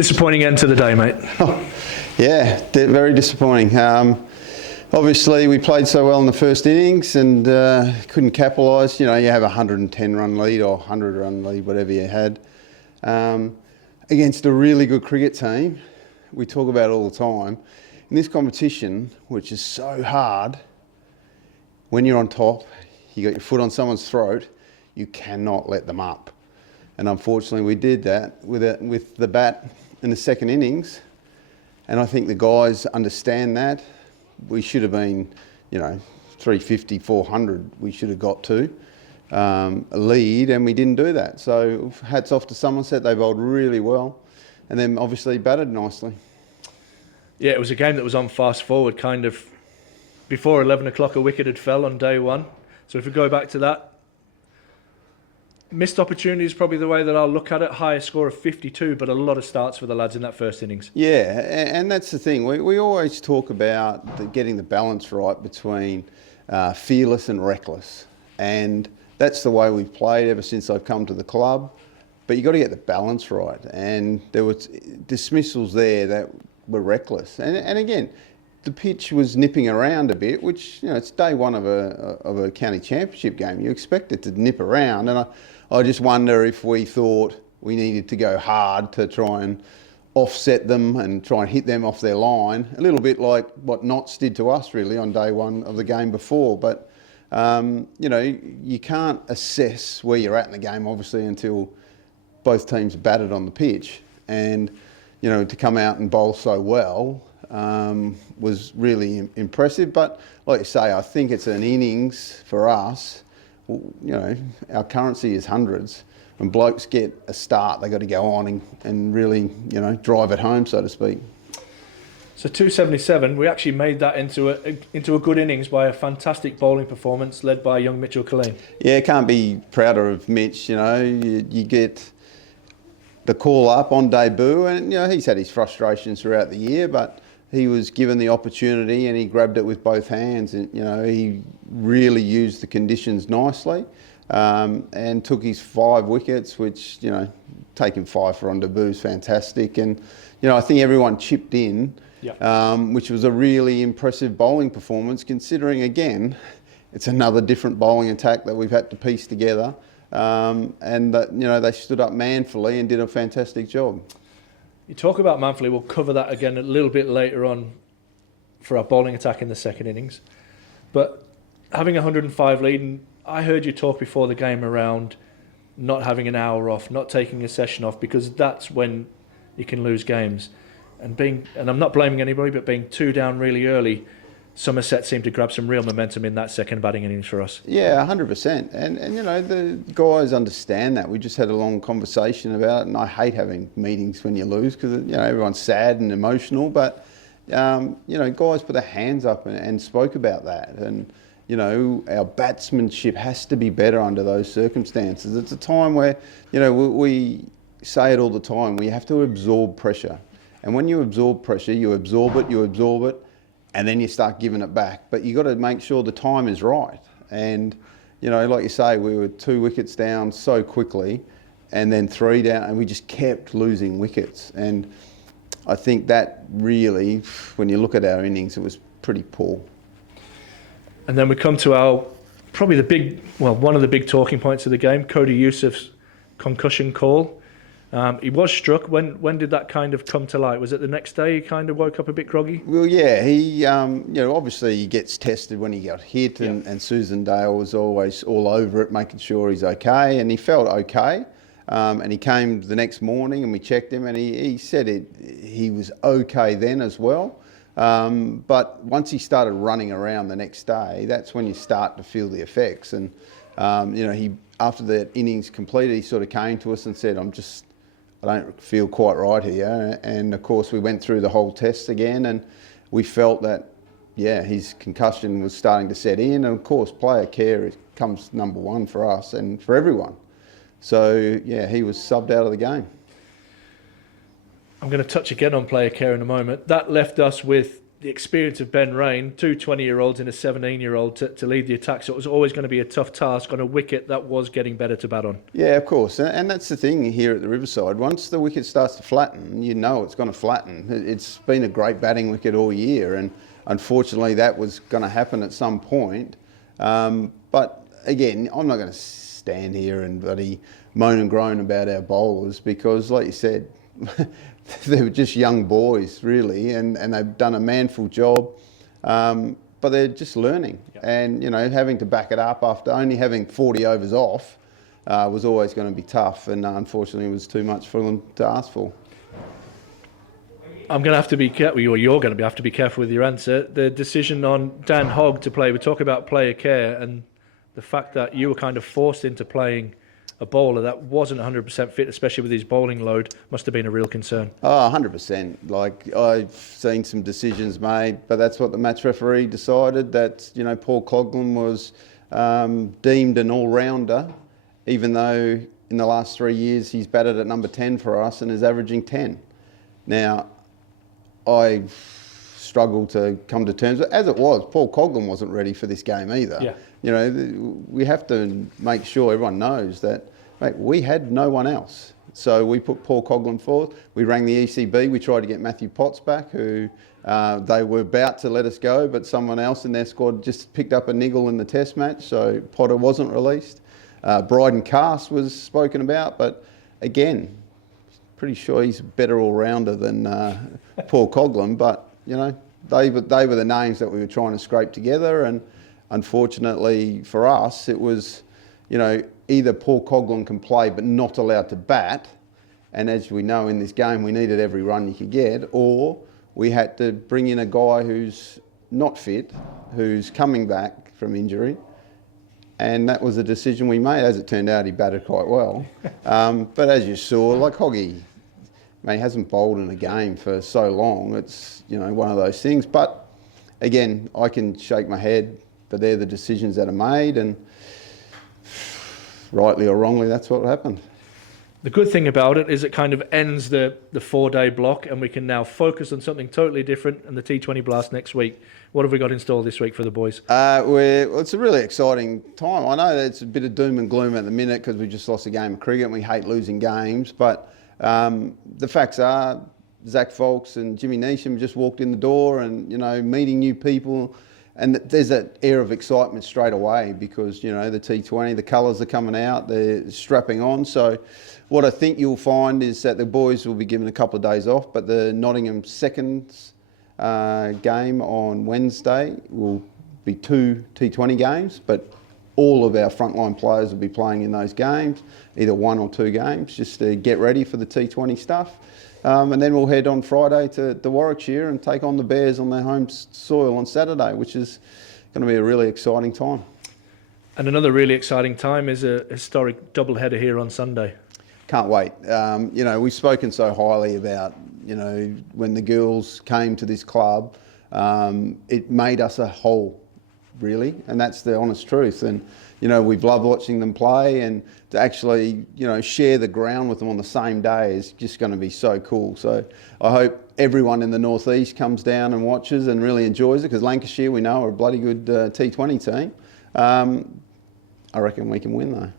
Disappointing end to the day, mate. Yeah, very disappointing. Obviously, we played so well in the first innings and couldn't capitalise. You know, you have a 110-run lead or 100-run lead, whatever you had, against a really good cricket team. We talk about it all the time. In this competition, which is so hard, when you're on top, you got your foot on someone's throat, you cannot let them up. And unfortunately, we did that with the bat in the second innings. And I think the guys understand that. We should have been, 350, 400 we should have got to a lead, and we didn't do that. So hats off to Somerset, they bowled really well, and then obviously batted nicely. Yeah, it was a game that was on fast forward, kind of before 11 o'clock a wicket had fell on day one. So if we go back to that, missed opportunity is probably the way that I'll look at it. Highest score of 52, but a lot of starts for the lads in that first innings. Yeah, and that's the thing. We always talk about getting the balance right between fearless and reckless. And that's the way we've played ever since I've come to the club. But you've got to get the balance right. And there were dismissals there that were reckless. And again, the pitch was nipping around a bit, which, it's day one of a county championship game. You expect it to nip around. And I just wonder if we thought we needed to go hard to try and offset them and try and hit them off their line, a little bit like what Notts did to us really on day one of the game before. But, you can't assess where you're at in the game, obviously, until both teams batted on the pitch. And, to come out and bowl so well was really impressive. But like you say, I think it's an innings for us. Our currency is hundreds. When blokes get a start, they've got to go on and really, drive it home, so to speak. So 277, we actually made that into a good innings by a fantastic bowling performance led by young Mitchell Colleen. Yeah, can't be prouder of Mitch. You get the call up on debut, and he's had his frustrations throughout the year, but he was given the opportunity and he grabbed it with both hands, and he really used the conditions nicely, and took his 5 wickets, which taking 5 for on debut is fantastic. And I think everyone chipped in, which was a really impressive bowling performance, considering again it's another different bowling attack that we've had to piece together, and that they stood up manfully and did a fantastic job. You talk about manfully, we'll cover that again a little bit later on for our bowling attack in the second innings. But having a 105 lead, and I heard you talk before the game around not having an hour off, not taking a session off, because that's when you can lose games. And I'm not blaming anybody, but being 2 down really early, Somerset seemed to grab some real momentum in that second batting innings for us. Yeah, 100%. And the guys understand that. We just had a long conversation about it, and I hate having meetings when you lose because, everyone's sad and emotional. But, guys put their hands up and spoke about that. And, our batsmanship has to be better under those circumstances. It's a time where, we say it all the time, we have to absorb pressure. And when you absorb pressure, you absorb it, and then you start giving it back. But you got to make sure the time is right. And, like you say, we were 2 wickets down so quickly, and then 3 down, and we just kept losing wickets. And I think that really, when you look at our innings, it was pretty poor. And then we come to one of the big talking points of the game, Cody Yusuf's concussion call. He was struck. When did that kind of come to light? Was it the next day he kind of woke up a bit groggy? Well, yeah, he, obviously he gets tested when he got hit, and Susan Dale was always all over it, making sure he's okay, and he felt okay. And he came the next morning and we checked him, and he said he was okay then as well. But once he started running around the next day, that's when you start to feel the effects. And, he, after the innings completed, he sort of came to us and said, I don't feel quite right here. And of course we went through the whole test again, and we felt that, his concussion was starting to set in. And of course player care comes number one for us and for everyone. So he was subbed out of the game. I'm going to touch again on player care in a moment. That left us with the experience of Ben Rain, two 20-year-olds and a 17-year-old to lead the attack. So it was always going to be a tough task on a wicket that was getting better to bat on. Yeah, of course. And that's the thing here at the Riverside. Once the wicket starts to flatten, you know it's going to flatten. It's been a great batting wicket all year, and unfortunately that was going to happen at some point. But again, I'm not going to stand here and bloody moan and groan about our bowlers because, like you said, they were just young boys, really, and they've done a manful job, but they're just learning. Yep. And, you know, having to back it up after only having 40 overs off was always going to be tough, and unfortunately it was too much for them to ask for. I'm going to have to be careful, or you're going to have to be careful with your answer. The decision on Dan Hogg to play, we talk about player care, and the fact that you were kind of forced into playing a bowler that wasn't 100% fit, especially with his bowling load, must have been a real concern. Oh, 100%. Like, I've seen some decisions made, but that's what the match referee decided, that, you know, Paul Coghlan was deemed an all-rounder, even though in the last 3 years he's batted at number 10 for us and is averaging 10. Now, I struggled to come to terms, as it was, Paul Coghlan wasn't ready for this game either. Yeah. You know, we have to make sure everyone knows that, mate, we had no one else. So we put Paul Coghlan forward. We rang the ECB. We tried to get Matthew Potts back, who they were about to let us go, but someone else in their squad just picked up a niggle in the test match, so Potter wasn't released. Bryden Cast was spoken about, but again, pretty sure he's a better all-rounder than Paul Coghlan, but, you know, they were the names that we were trying to scrape together, and unfortunately for us, it was, you know, either Paul Coghlan can play but not allowed to bat, and as we know in this game we needed every run you could get, or we had to bring in a guy who's not fit, who's coming back from injury, and that was a decision we made. As it turned out, he batted quite well. But as you saw, like Hoggy, he hasn't bowled in a game for so long. It's, you know, one of those things. But again, I can shake my head, but they're the decisions that are made, and rightly or wrongly, that's what happened. The good thing about it is it kind of ends the 4-day block, and we can now focus on something totally different and the T20 Blast next week. What have we got installed this week for the boys? It's a really exciting time. I know that it's a bit of doom and gloom at the minute because we just lost a game of cricket and we hate losing games, but the facts are Zach Folks and Jimmy Neesham just walked in the door and, you know, meeting new people. And there's that air of excitement straight away because, you know, the T20, the colours are coming out, they're strapping on. So what I think you'll find is that the boys will be given a couple of days off, but the Nottingham Seconds game on Wednesday will be 2 T20 games, but all of our frontline players will be playing in those games, either 1 or 2 games, just to get ready for the T20 stuff. And then we'll head on Friday to Warwickshire and take on the Bears on their home soil on Saturday, which is going to be a really exciting time. And another really exciting time is a historic doubleheader here on Sunday. Can't wait. You know, we've spoken so highly about, you know, when the girls came to this club, it made us a whole, really, and that's the honest truth. And, you know, we've loved watching them play, and to actually, you know, share the ground with them on the same day is just going to be so cool. So I hope everyone in the northeast comes down and watches and really enjoys it, because Lancashire, we know, are a bloody good T20 team. I reckon we can win though.